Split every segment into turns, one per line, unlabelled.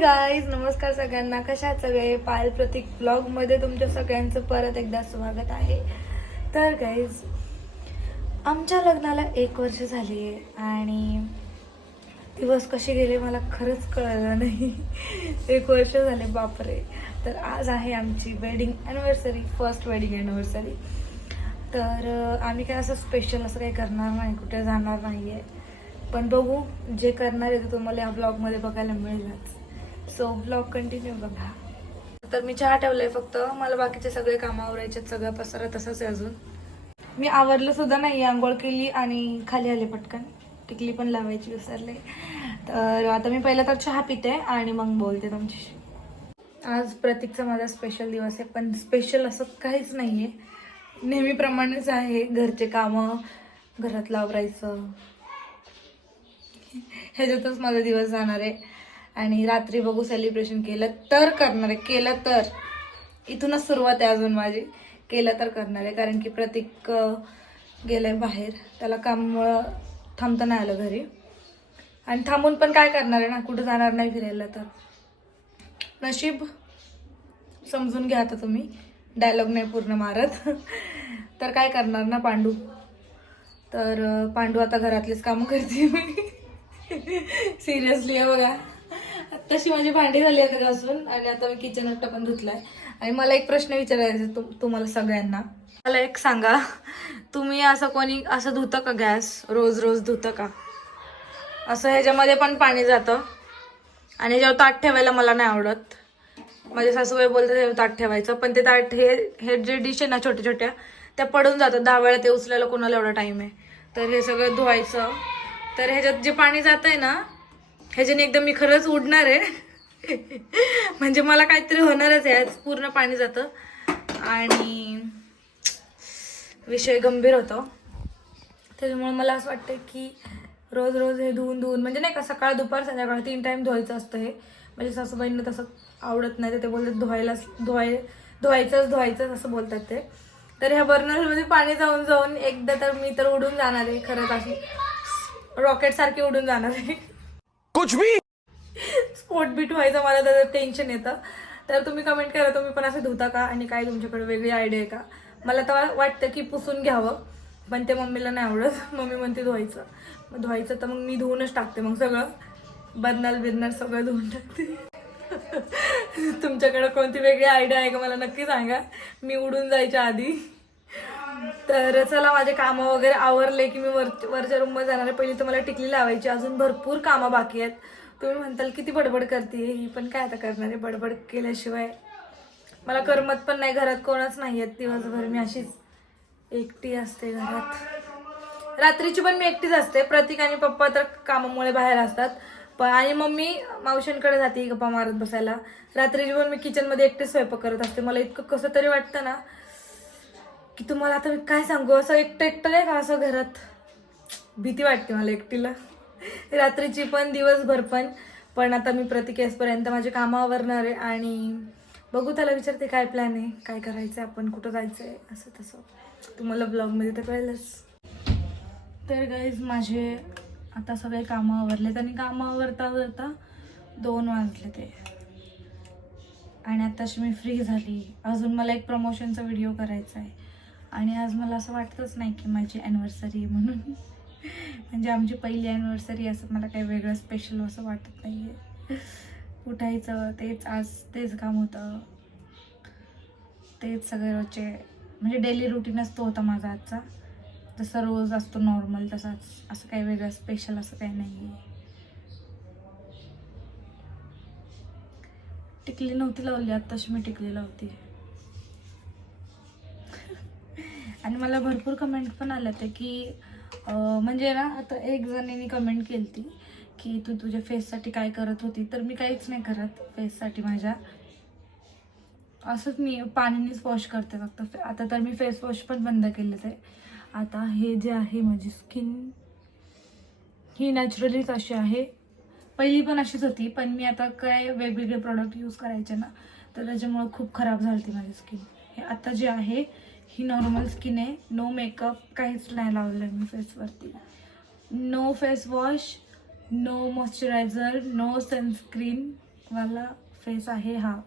Guys नमस्कार सगळ्यांना. कशा सगळे? पायल प्रतीक ब्लॉगमध्ये तुमच्या सगळ्यांचं परत एकदा स्वागत आहे. तर गाईज आमच्या लग्नाला एक वर्ष झाली आहे आणि दिवस कसे गेले मला खरंच कळलं नाही. एक वर्ष झाले बापरे. तर आज आहे आमची wedding anniversary first wedding anniversary तर आम्ही काय असं स्पेशल असं काही करणार नाही कुठे जाणार नाही आहे पण बघू जे करणार आहे ते तुम्हाला या ब्लॉगमध्ये बघायला मिळेलच. सो ब्लॉग कंटिन्यू बघा. तर मी चहा ठेवलाय फक्त. मला बाकीचे सगळे कामं आवरायचे सगळं पसारा तसंच आहे अजून. मी आवरलं सुद्धा नाही आंघोळ केली आणि खाली आले पटकन. टिकली पण लावायची विसरले. तर आता मी पहिला तर चहा पिते आणि मग बोलते तुमच्याशी. आज प्रतीकचा माझा स्पेशल दिवस आहे पण स्पेशल असं काहीच नाही आहे नेहमीप्रमाणेच आहे घरचे कामं घरात लावरायचं ह्याच्यातच माझा दिवस जाणार आहे. आणि रात्री बघू सेलिब्रेशन केलं तर करणार आहे. केलं तर. इथूनच सुरुवात आहे अजून माझी. केलं तर करणार आहे. कारण की प्रतीक गेलं आहे बाहेर. त्याला कामामुळं थांबता नाही आलं घरी. आणि थांबून पण काय करणार आहे ना? कुठं जाणार नाही फिरायला तर. नशीब समजून घ्या आता तुम्ही. डायलॉग नाही पूर्ण मारत. तर काय करणार ना पांडू? तर पांडू आता घरातलीच कामं करते. मी सिरियसली आहे बघा. तशी माझी भांडी झाली आता घासून आणि आता मी किचन ओट्टा पण धुतलाय. आणि मला एक प्रश्न विचारायचा तु- तुम्हाला सगळ्यांना. मला एक सांगा तुम्ही असं कोणी असं धुतं का गॅस? रोज रोज धुतं का? असं ह्याच्यामध्ये पण पाणी जातं. आणि ह्याच्यावर ताट ठेवायला मला नाही आवडत माझे सासूबाई बोलतात हे ताट ठेवायचं. पण ते ताट हे हे जे डिश आहे ना छोट्या छोट्या त्या पडून जातात. दहा वेळा ते उचलायला कोणाला एवढा टाईम आहे. तर हे सगळं धुवायचं. तर ह्याच्यात जे पाणी जात आहे ना ह्याच्याने एकदम मी खरंच उडणार आहे. म्हणजे मला काहीतरी होणारच आहे. आज पूर्ण पाणी जातं. आणि विषय गंभीर होतो. त्याच्यामुळे मला असं वाटतं की रोज रोज हे धुवून धुवून म्हणजे नाही का सकाळ दुपार संध्याकाळ तीन टाईम धुवायचं असतं हे. म्हणजे सासूबाईंना तसं आवडत नाही तर ते बोलतात धुवायलाच धुवाय धुवायचंच धुवायचंच असं बोलतात ते. तर ह्या बर्नरमध्ये पाणी जाऊन जाऊन एकदा तर मी तर उडून जाणार आहे. खरंच अशी रॉकेटसारखी उडून जाणार आहे.
कुछ भी।
स्पोर्ट बीट व्हायचं मला त्याचं टेन्शन येतं. तर तुम्ही कमेंट करा तुम्ही पण असं धुता का? आणि काय तुमच्याकडे वेगळी आयडिया आहे का? मला तर वाटतं की पुसून घ्यावं पण ते मम्मीला नाही आवडत. मम्मी म्हणते धुवायचं. मग धुवायचं तर मग मी धुवूनच टाकते मग सगळं. बर्नल बिर्नल सगळं धुवून टाकते. तुमच्याकडे कोणती वेगळी आयडिया आहे का? मला नक्की सांगा. मी उडून जायच्या आधी. तर चला माझे कामं वगैरे आवरले की मी वर वरच्या रूममध्ये जाणार आहे. पहिली तर मला टिकली लावायची. अजून भरपूर कामं बाकी आहेत. तुम्ही म्हणताल किती बडबड करते ही पण काय आता करणार आहे? बडबड केल्याशिवाय मला करमत पण नाही. घरात कोणच नाही आहेत दिवसभर मी अशीच एकटी असते घरात. रात्रीची पण मी एकटीच असते. प्रतीक आणि पप्पा तर कामामुळे बाहेर असतात. पण आणि मम्मी मावशांकडे जाते गप्पा मारत बसायला. रात्रीची पण मी किचनमध्ये एकटीच स्वयंपाक करत असते. मला इतकं कसं तरी वाटतं ना की तुम्हाला आता मी काय सांगू? असं एकटं एकटं नाही का असं घरात? भीती वाटते मला एकटीला. रात्रीची पण दिवसभर पण. पण आता मी प्रतिकेसपर्यंत माझे कामं आवरणार आहे आणि बघू त्याला विचारते काय प्लॅन आहे काय करायचं आहे आपण कुठं जायचं आहे असं तसं. तुम्हाला ब्लॉगमध्ये तर कळेलच. तर गाईज माझे आता सगळे कामं आवरलेत आणि कामं आवरता आवरता दोन वाजले ते. आणि आताशी मी फ्री झाली. अजून मला एक प्रमोशनचा व्हिडिओ करायचा आहे आणि आज मला असं वाटतच नाही की माझी ॲनिव्हर्सरी म्हणून. म्हणजे आमची पहिली ॲनिव्हर्सरी असं मला काही वेगळं स्पेशल असं वाटत नाही आहे उठायचं तेच आज तेच काम होतं. तेच सगळे रोजचे म्हणजे डेली रुटीनच तो होता माझा आजचा. जसं रोज असतो नॉर्मल तसाच असं काही वेगळं स्पेशल असं काही नाही आहे टिकली नव्हती लावली आत्ताशी मी टिकली लावते आणि मला भरपूर कमेंट पण आल्या ते की म्हणजे ना आता एक जणीने कमेंट केली होती की तू तुझ्या फेससाठी काय करत होती तर मी काहीच नाही करत फेससाठी माझ्या. असंच मी पाण्यानेच वॉश करते फक्त. फे- आता तर मी फेस वॉश पण बंद केले ते. आता हे जे आहे माझी स्किन ही नॅचरलीच अशी आहे. पहिली पण अशीच होती पण मी आता काय वेगवेगळे प्रॉडक्ट यूज करायचे ना तर त्याच्यामुळं खूप खराब झाली होती माझी स्किन हे आता जे आहे ही नॉर्मल स्किन आहे. नो मेकअप काहीच नाही लावलं मी फेसवरती no face wash no moisturiser no sunscreen वाला फेस आहे हा.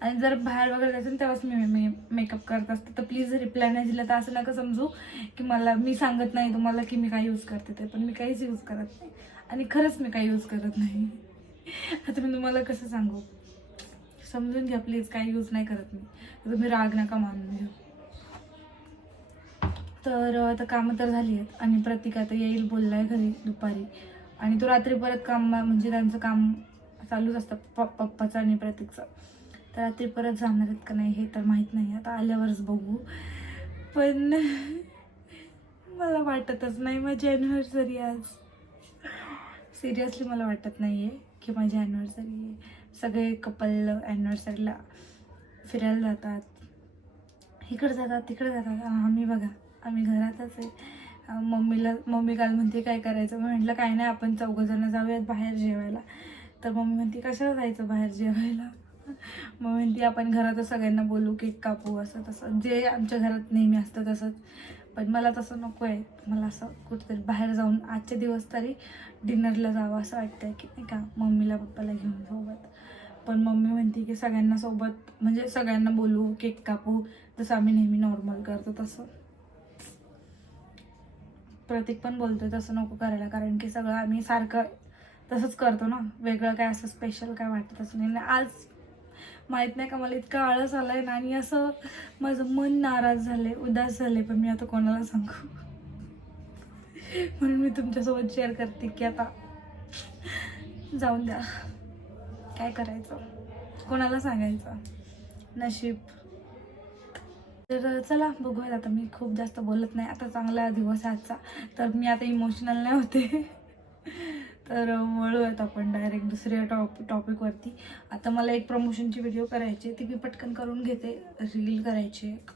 आणि जर बाहेर वगैरे जायचं ना तेव्हाच मी मे मेकअप करत असते. तर प्लीज रिप्लाय नाही दिला तर असं नका समजू की मला मी सांगत नाही तुम्हाला की मी काय यूज करते ते. पण मी काहीच यूज करत नाही. आणि खरंच मी काही यूज करत नाही. आता मी तुम्हाला कसं सांगू? समजून घ्या प्लीज काही यूज नाही करत मी. तुम्ही राग नका मानून घेऊ तर आता कामं तर झाली आहेत आणि प्रतीक आता येईल बोललाय घरी दुपारी. आणि तो रात्री परत काम म्हणजे त्यांचं काम चालूच असतं प पप्पाचं आणि प्रतीकचं. तर रात्री परत जाणार आहेत का नाही हे तर माहीत नाही. आता आल्यावरच बघू. पण मला वाटतच नाही माझी ॲनिव्हर्सरी आज. सिरियसली मला वाटत नाही आहे की माझी ॲनिव्हर्सरी आहे. सगळे कपल ॲनिव्हर्सरीला फिरायला जातात. इकडं जातात तिकडे जातात. आम्ही बघा. आम्ही घरातच आहे. मम्मीला मम्मी काल म्हणते काय करायचं? मग म्हटलं काय नाही आपण चौघंजणं जाऊयात बाहेर जेवायला. तर मम्मी म्हणते कशाला जायचं बाहेर जेवायला? मग म्हणते आपण घरातच सगळ्यांना बोलू केक कापू असं तसं. जे आमच्या घरात नेहमी असतं तसंच. पण मला तसं नको आहे मला असं कुठेतरी बाहेर जाऊन आजचे दिवस तरी डिनरला जावं असं वाटतं की नाही का मम्मीला पप्पाला घेऊन सोबत पण मम्मी म्हणते की सगळ्यांना सोबत म्हणजे सगळ्यांना बोलू केक कापू जसं आम्ही नेहमी नॉर्मल करतो तसं. प्रतीक पण बोलतोय तसं नको करायला कारण की सगळं आम्ही सारखं तसंच करतो ना. वेगळं काय असं स्पेशल काय वाटत असं नाही. आज माहीत नाही का मला इतका आळस आलाय ना आणि असं माझं मन नाराज झाले उदास झाले पण मी आता कोणाला सांगू? म्हणून मी तुमच्यासोबत शेअर करते की आता जाऊन द्या. काय करायचं? कोणाला सांगायचं? नशीब. तर चला बघूयात. आता मी खूप जास्त बोलत नाही. आता चांगला दिवस आहे आजचा. तर मी आता इमोशनल नाही होते. तर वळूयात आपण डायरेक्ट दुसऱ्या टॉप टॉपिकवरती आता मला एक प्रमोशनची व्हिडिओ करायची ती मी पटकन करून घेते. रील करायची एक.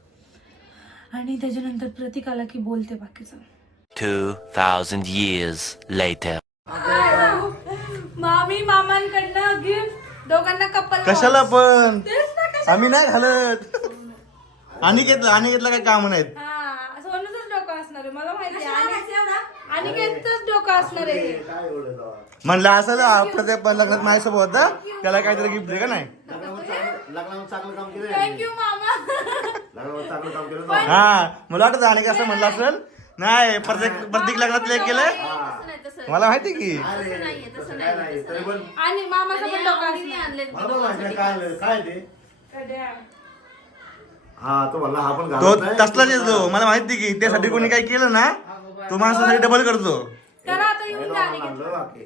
आणि त्याच्यानंतर प्रतीक आला की बोलते बाकीचं.
2,000 years later.
मामी मामांकडनं गिफ्ट दोघांना कपल
कशाला पण? आम्ही नाही घालत. अनिकेत अनिकेतला काय काम नाहीत.
हा सोनूचंच डोकं असणार आहे मला माहिती आहे. अनिकेतच डोकं असणार आहे.
म्हणलं असं प्रत्येक पण लग्नात माझ्यासोबत होता. त्याला काहीतरी गिफ्ट दे का नाही?
लग्नावर चांगलं काम केलं
थँक्यू मामा.
लग्नावर चांगलं काम केलं ना
हा मला वाटत अनिक असं म्हणलं असेल. नाही प्रत्येक प्रत्येक लग्नात लेख केलंय. मला माहिती की?
अरे, तसं काय नाही तरी पण
आणि मामाचं पण डोकं असणार
मला पण माहिती नाही काय आलं, काय ते?
कड्या.
हा तो म्हणला हा पण
तो
घालत नाही.
तसलाच येतो मला माहिती की त्यासाठी कोणी काय केलं ना तो माणसासाठी डबल करतो.
करा आता येऊन जा
दोघांना
अनिकेत
आणलं बाकी.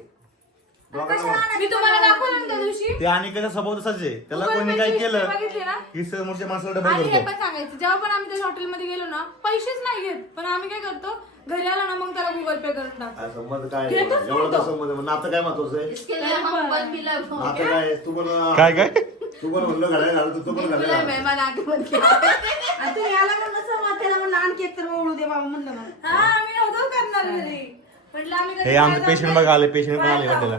दोघांना
मी तुम्हाला दाखवलं ना त्या दिवशी.
ते अनिकेचा स्वभाव तसाच आहे. त्याला
Google
कोणी काय केलं
history बघितली ना?
की समोरच्या माणसाला डबल
आणि हे
करतो.
पण सांगायचं. जेव्हा पण आम्ही त्या हॉटेलमध्ये गेलो ना पैसेच नाही घेत. पण आम्ही काय करतो घरी आला गुगल पे करून टाकतो
हा, संबंध काय
घेतच
एवढं संबंध मग नातं काय महत्वाचं आहे?
इसके लिए हम बन मिला
नातं काय? तू पण
काय काय?
तू पण म्हणलं घालायला घालत तू पण
मेहमान आके बन के
आणि तुम्ही आला म्हणलं त्याला म्हणलं आणखी एक तर ओळू दे बाबा म्हणलं मला
हा नव्हतो करणार घरी. म्हटलं आम्ही कधी
हे आमचं
बाहेर
पेशंट बघा आले. पेशंट पण आले वाटेला.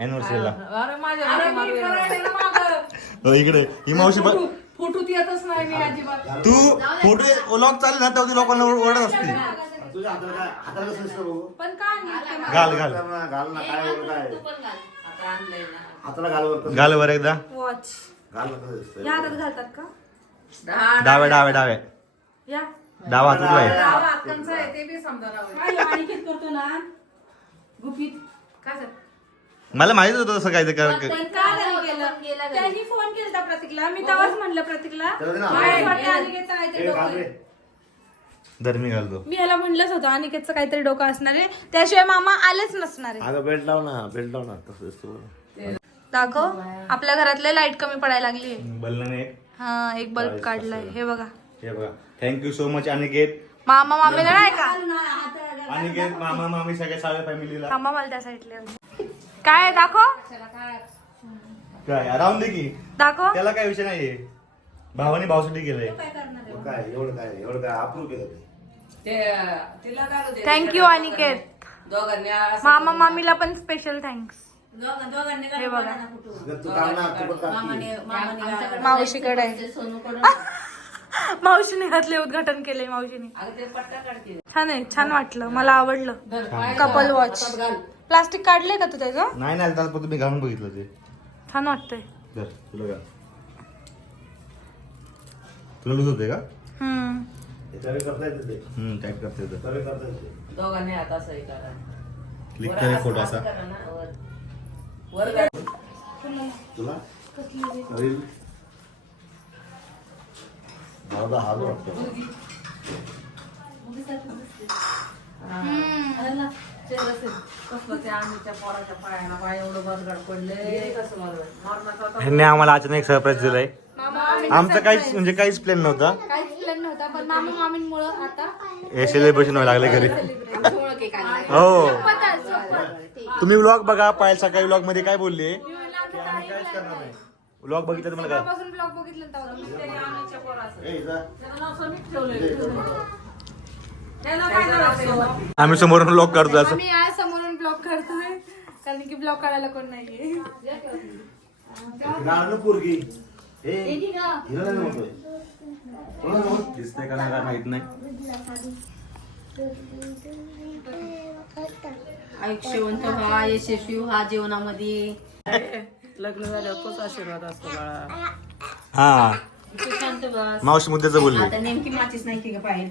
अरे मी करायला मागं.
हो, इकडे. ही मावशी बघ
फोटोत येतच नाही मी अजिबात.
तू फोटो लॉक चालेल ना तेव्हा ती लोकांना ओरडत असते.
तुझ्या हाताला काय हाताला कसं दिसतं बघू?
पण का नाही?
घाल घाल.
घाल ना घाल ना काय एवढं काय?
तू पण घाल. आता आणलंय ना.
हाताला घाल वर कसं
घाल बरं एकदा.
वॉच
घाल ना कसं दिसतंय.
या हातात घालतात का?
डाव्या डाव्या डाव्या
या.
डावा हात उजवा आहे
काय करतो ना? गुपित.
मला माहीत होतं तसं काहीतरी कर कर-
पण का नाही केलं त्यांनी फोन केला प्रतीकला. मी तेव्हाच म्हणलं प्रतीकला.
त्याला दे ना. घाल रे.
दर मी घालतो.
मी ह्याला म्हणलंच होतं अनिकेतचं काहीतरी डोकं असणार आहे. त्याशिवाय मामा आलेच नसणार आहे.
बेल्ट लाव ना बेल्ट लाव ना तसं दिसतं बघ.
दाखव आपल्या घरातले लाइट कमी पडायला लागली
बल्लाने
हा एक बल्ब काढलाय. हे बघा.
हे बघा. Thank you so much Aniket.
मामा मामीला नाही का?
अनिकेत मामा मामी सगळ्या सगळ्या फॅमिलीला
थांबा मला त्या साईडला काय दाखव.
काय राहून दे की.
दाखव.
त्याला काय विषय नाहीये. भावाने भावासाठी केलंय.
काय एवढं काय एवढं काय अप्रूव्ह केलं ते
थँक्यू अनिकेत. मामा मामीला पण स्पेशल थँक्स हे बघा.
अगं तू काढ ना तू पण काढ की.
मावशीकडे आहे. मावशीने घातले उद्घाटन केले मावशीने. छान आहे छान वाटलं मला आवडलं. कपल वॉच प्लास्टिक काढले का तू त्याचं?
नाही नाही त्याला तुम्ही घालून बघितलं ते.
छान वाटतंय.
धर, तुला का तुला लूज होते का?
हम्म.
हम्म टाईप करता येतं.
दोघांनी आता असंही करा.
क्लिक कर एक फोटो असा.
करा ना वर. वर करा.
तुला? रील? दादा हाल वाटतो.
आला. ते असेल. कसलं ते आम्हीच्या पोराच्या पायाला पाय एवढं बरगड पडले कसं मला मरणाचा आता
ह्यांनी आम्हाला अचानक सरप्राईज दिलाय. आमचं काहीच म्हणजे काहीच प्लॅन नव्हता.
नव्हता पण मामा मामींमुळे आता
हे सेलिब्रेशन व्हायला लागले घरी. हो. तुम्ही व्लॉग बघा पायल सकाळी व्लॉगमध्ये काय बोलले? व्लॉग बघितलं तुम्हाला काय?
ब्लॉग बघितलं
आम्ही समोरून व्लॉग करतो असं.
आम्ही आज समोरून ब्लॉग करतोय. कारण की ब्लॉग काढायला कोण नाहीये.
दिसतंय का नाही माहीत नाही
व्हा यशस्वी व्हा जीवनामध्ये लग्न झाल्यावर तोच आशीर्वाद असतो बाळा
हा
तू शांत बस
मावशी मुद्द्याचं बोलले
आता नेमकी माचीस नाही की
आहे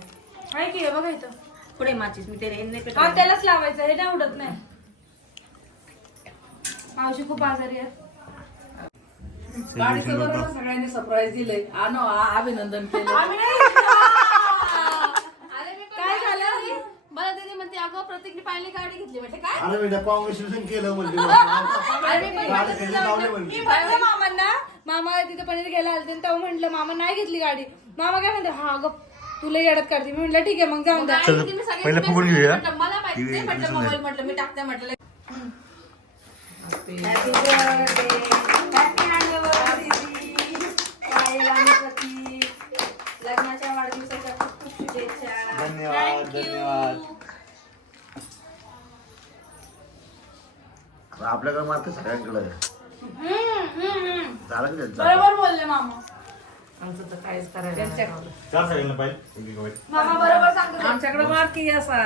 हे बघा इथं
पुढे माचीस मी ते नाही
हा. त्यालाच लावायचं हे नाही उडत नाही मावशी खूप आजारी आहे
गाडीचं बरोबर सगळ्यांनी सरप्राईज दिलंय आनो अभिनंदन केलं.
काय झालं?
मला दीदी म्हणते अगं प्रत्येकने पाहिली गाडी घेतली. म्हणजे काय?
अरे बेटा
अरे मी पण
म्हणली.
म्हटलं मामांना मामा तिथे पनीर घ्यायला आलते. तेव्हा म्हटलं मामा नाही घेतली गाडी. मामा काय म्हणते हा गप तुला येडत काढते. मी म्हटलं ठीक आहे मग जाऊन द्या.
चल पहिलं फुगून घेऊया.
म्हटलं, मला माहिती नाही म्हटलं मोबाईल म्हटलं. मी टाकते म्हटलं.
हॅपी बर्थडे लग्नाच्या वाढदिवसाच्या खूप खूप शुभेच्छा.
धन्यवाद धन्यवाद.
आपल्याकडे मार्क सगळ्यांकडे. आहे. झालं की त्यांचं?
बरोबर बोलले मामा.
आमचं तर काहीच करायला नाही.
चार सगळ्यांना पाहिजे.
मामा बरोबर सांगतो
आमच्याकडे मार्की असा.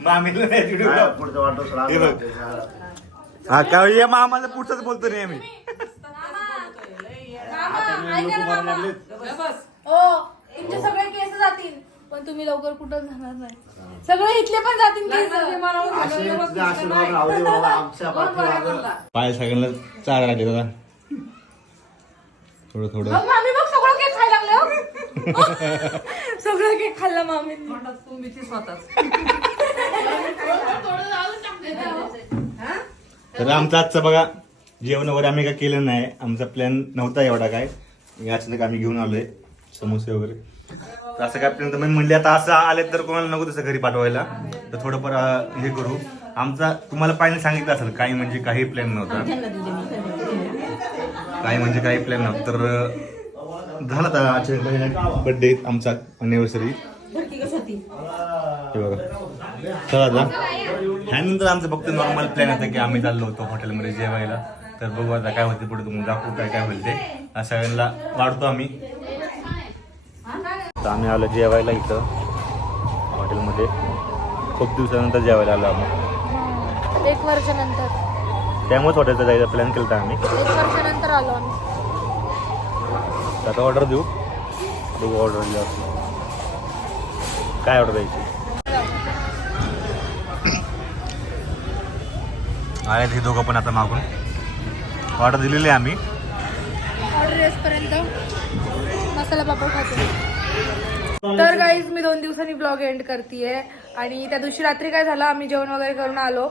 मामीला नाही व्हिडिओ
काय पुढचं वाटतं सर
हे बघ. हा काय या मामाचं पुढचंच बोलतो नाही आम्ही
मामा ऐका ना मामा. तुमचे सगळे केस जातील. पण तुम्ही लवकर कुठं जाणार नाही. सगळे इथले पण जातील केस.
आशीर्वाद राहू दे बाबा आमच्या पाठीमागं.
पाय सगळ्यांना चार लागले दादा. थोडं थोडं.
मग मामी बघ सगळं केक खायला लागलं हो. सगळं केक खाल्ला मामीने
तुम्ही ती स्वतःच.
तर आमचं आजचं बघा जेवण वगैरे आम्ही काय केलं नाही. आमचा प्लॅन नव्हता एवढा काय. अचानक आम्ही घेऊन आलोय समोसे वगैरे. तर असं काय प्लॅन तर मी म्हणले आता असं आले तर कोणाला नको तसं घरी पाठवायला. तर थोडंफार अं, हे करू. आमचा तुम्हाला पाहिजे सांगितलं असेल काही म्हणजे काही प्लॅन नव्हता. काही म्हणजे काही प्लॅन नव्हता. तर अं, झाला तर अचानक बर्थडे आमचा अनिव्हर्सरी हे बघा. चला आता. ह्यानंतर आमचं फक्त नॉर्मल प्लॅन होता की आम्ही चाललो होतो हॉटेलमध्ये जेवायला. तर बघू आता काय होते पुढे तुम्ही दाखवू काय काय होईल ते. सगळ्यांना वाढतो आम्ही. तर आम्ही आलो जेवायला इथं हॉटेलमध्ये. खूप दिवसानंतर जेवायला आलो आम्ही.
एक वर्षानंतर.
त्यामुळेच हॉटेलचा जायचा प्लॅन केला होता आम्ही.
एक वर्षानंतर आलो आम्ही.
आता ऑर्डर देऊ. बघू ऑर्डर दिल्यावर काय ऑर्डर द्यायची? आले ते दोघं पण आता मागून. ऑर्डर दिलेली आहे आम्ही.
ऑर्डर येसपर्यंत मसाला पापड खातो तर गाईज मी दोन दिवसांनी ब्लॉग एंड करते आणि त्या दिवशी रात्री काय झालं आम्ही जेवण वगैरे करून आलो.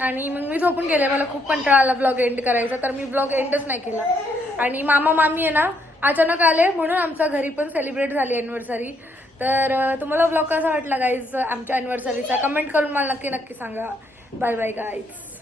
आणि मग मी झोपून गेले. मला खूप कंटाळा आला ब्लॉग एंड करायचा. तर मी ब्लॉग एंडच नाही केला. आणि मामा मामी आहे ना अचानक आले म्हणून आमच्या घरी पण सेलिब्रेट झाली अॅनिव्हर्सरी तर तुम्हाला ब्लॉग कसा वाटला गाईज आमच्या अॅनिव्हर्सरीचा कमेंट करून मला नक्की नक्की सांगा. Bye bye guys